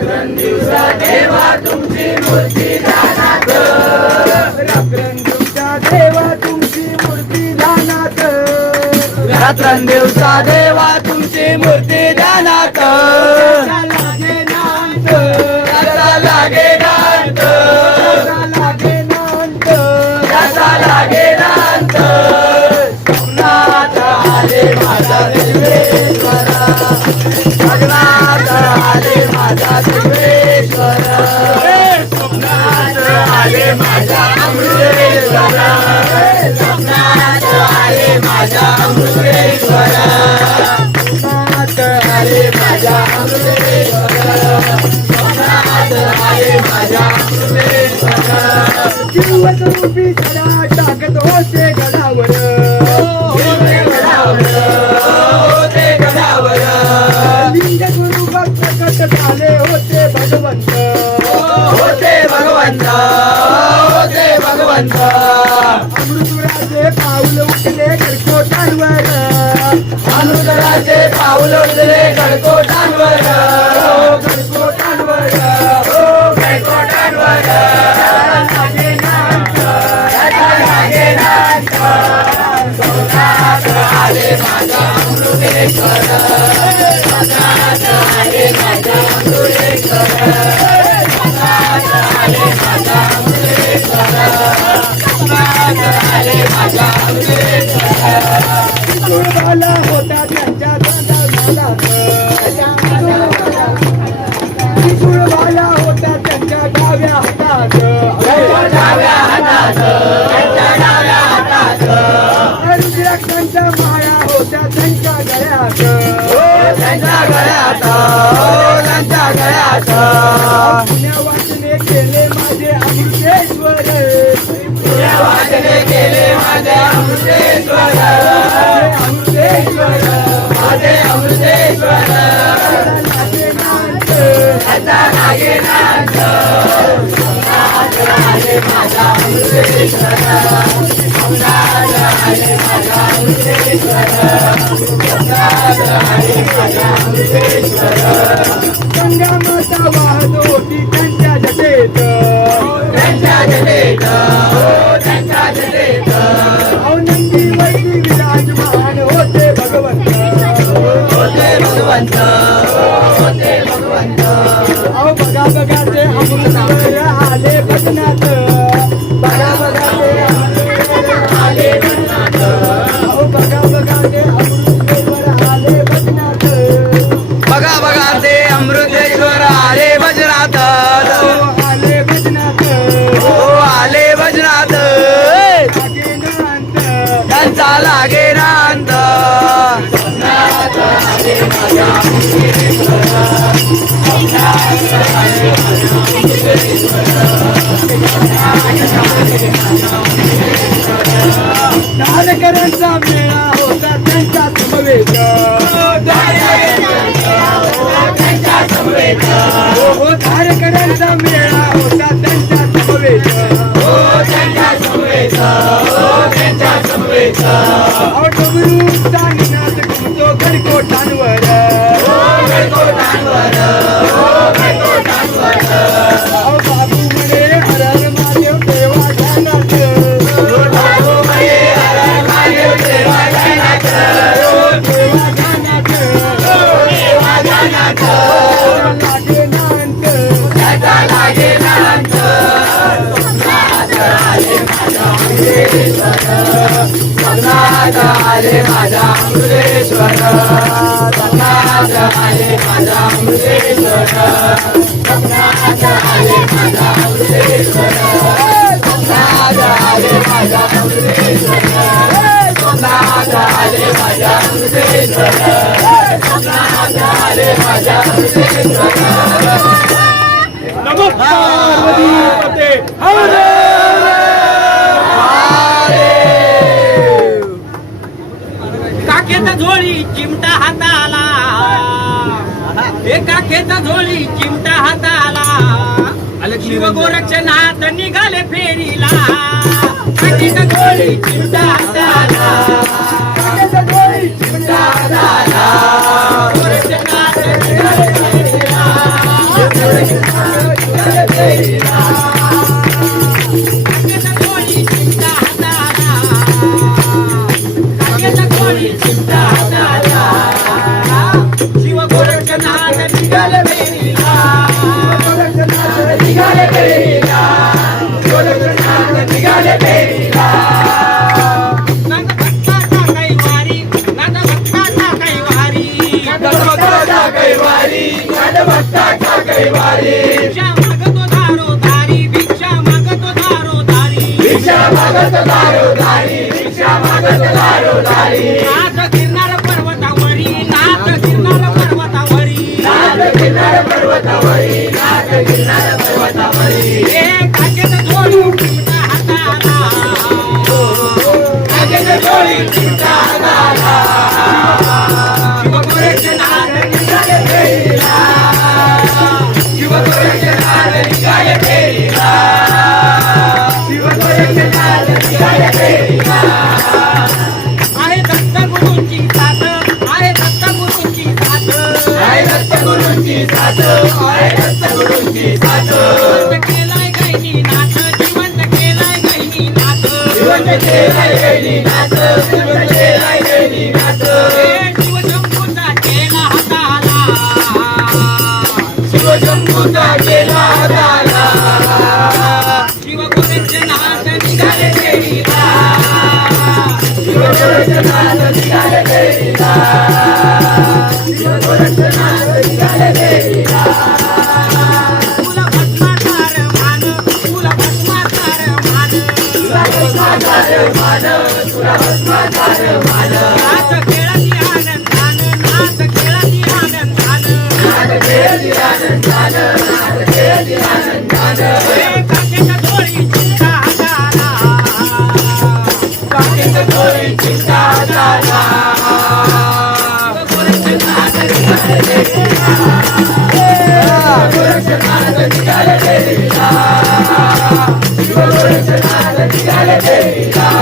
रात्रंदिवसा देवा तुमची मूर्ती ध्यानात, रात्रंदिवसा देवा तुमची मूर्ती ध्यानात, रात्रंदिवसा देवा तुमची मूर्ती ध्यानात. त्याचा लागे नांत, त्याचा लागे नांत, त्याचा लागे नांत. स्वप्नात आले माझा देवेश्वर, स्वप्नात आले माझा देवेश्वर, स्वप्नात आले माझा अमृतेश्वर, स्वप्नात आले माझा अमृतेश्वर, स्वप्नात आले माझा अमृतेश्वर, स्वप्नात आले माझा अमृतेश्वर. जीवत रूपी सडा टाकत होते गडावर, होते गडावर, लिंग स्वरूपात प्रकट झाले होते भगवंत, होते भगवंत, होते भगवंत. अमृतुराचे पाऊल उठले गडकोटांवर, अनुदराचे पाऊल उचले गडकोटांवर, गडकोटांवर. हो गडकोटांवर. लागे नांत, त्याचा लागे नांत, स्वप्नात आले माझा अमृतेश्वर, स्वप्नात आले माझा अमृतेश्वर, स्वप्नात आले माझा अमृतेश्वर, स्वप्नात आले माझा अमृतेश्वर. तुळवाला होता त्यांच्या दांडात, तुळवाला होता त्यांच्या डाव्या हातात, डाव्या हातात, त्यांच्या डाव्या हातात, रुद्राक्षांच्या माळा होत्या त्यांच्या गळ्यात, हो त्यांच्या गळ्यात, हो त्यांच्या गळ्यात. पुण्या वाचने केले माझे अमृतेश्वर, पुण्या वाचने केले माझे अमृतेश्वर, अमृतेश्वर. माझे अमृतेश्वर. लागे नांत, त्याचा लागे नांत, स्वप्नात आले माझा अमृतेश्वर, स्वप्नात आले माझा अमृतेश्वर, स्वप्नात आले माझा अमृतेश्वर. गंगा माता वाहत होती त्यांच्या जटेत, त्यांच्या जटेत, हो त्यांच्या जटेत, नंदीवरती विराजमान होते भगवंत, होते भगवंत, होते भगवंत. बघा बघा ते अमृतवर आले भजनात, बघा बघा ते अमृतवर आले भजनात, बघा बघा ते अमृतवर आले भजनात, बघा बघा ते अमृतेश्वर आले भजनात, आले भजनात. हो आले भजनात. लागे नांत, त्यांचा लागे नांत, स्वप्नात आले माझा अमृतेश्वर, स्वप्नात आले माझा अमृतेश्वर, स्वप्नात आले माझा अमृतेश्वर. धारकरांचा मेळा होता त्यांच्या समवेत, त्यांच्या समवेत, हो धारकरांचा मेळा होता त्यांच्या समवेत, हो त्यांच्या समवेत, हो त्यांच्या समवेत, डमरूचा निनाद घुमतो गडकोटांवर, हो गडकोटांवर, हो गडकोटांवर. बाबू म्हणे हर हर महादेव देवा ध्यानात, बाबू म्हणे हर हर महादेव देवा ध्यानात, देवा ध्यानात. देवा ध्यानात. लागे नांत, त्याचा लागे नांत, स्वप्नात आले माझा अमृतेश्वर, स्वप्नात आले माझा अमृतेश्वर, स्वप्नात आले माझा अमृतेश्वर, स्वप्नात आले माझा अमृतेश्वर, स्वप्नात आले माझा अमृतेश्वर, स्वप्नात आले माझा अमृतेश्वर, स्वप्नात आले माझा अमृतेश्वर. नमो पार्वती पते हर काखेचा झोळी चिमटा हाताला, काखेचा झोळी चिमटा हाताला, शिव गोरक्षनाथ निघाले फेरीला, काखेचा झोळी चिमटा हाताला, काखेचा झोळी चिमटा गोरक्षनाथ निघाले फेरीला. निघाले फेरीला गोरक्षनाथ निघाले फेरीला गोरक्षनाथ निघाले फेरीला नाथ भक्ताचा कैवारी नाथ भक्ताचा कैवारी भक्ताचा कैवारी भक्ताचा कैवारी भिक्षा मागतो दारोदारी भिक्षा मागतो दारोदारी भिक्षा मागत दारोदारी भिक्षा मागत दारोदारी नाथ गिरनार पर्वतावरी नाथ गिरनार पर्वतावरी नाथ गिरनार पर्वतावरी नाथ गिरनार पर्वतावरी हे काचेत झोळी चिमटा हाताला काचेत झोळी चिमटा हाताला शिवगोरक्षनाथ निघाले फेरीला शिवगोरक्षनाथ निघाले फेरीला शिवगोरक्षनाथ निघाले फेरीला आहे दत्त गुरूंची साथ आहे दत्त गुरूंची साथ आहे दत्तगुरूंची साथ आहे दत्तगुरूंची साथ जिवंत केलाय गैनीनाथ जिवंत केलाय गैनीनाथ जिवंत केलाय गैनीनाथ जिवंत केलाय गैनीनाथ हे शिवशंभूचा केला हाताला शिवशंभूचा केला हाताला शिवगोरक्षनाथ निघाले फेरीला शिवगोरक्षनाथ निघाले फेरीला शिवगोरक्षनाथ निघाले फेरीला तुला भस्माचार मान तुला भस्माचार मान तुला भस्माचार मान तुला भस्माचार मान नाथ खेळाची आनंदान नाथ खेळाची आनंदान नाथ खेळती आनंदान नाथ खेळती आनंदान हे काचेच्या झोळी चिमटा हाताला काकेत झोळी चिमटा हाताला गोरक्षनाथ गोरक्षनाथ निघाले फेरीला शिवगोरक्षनाथ निघाले फेरीला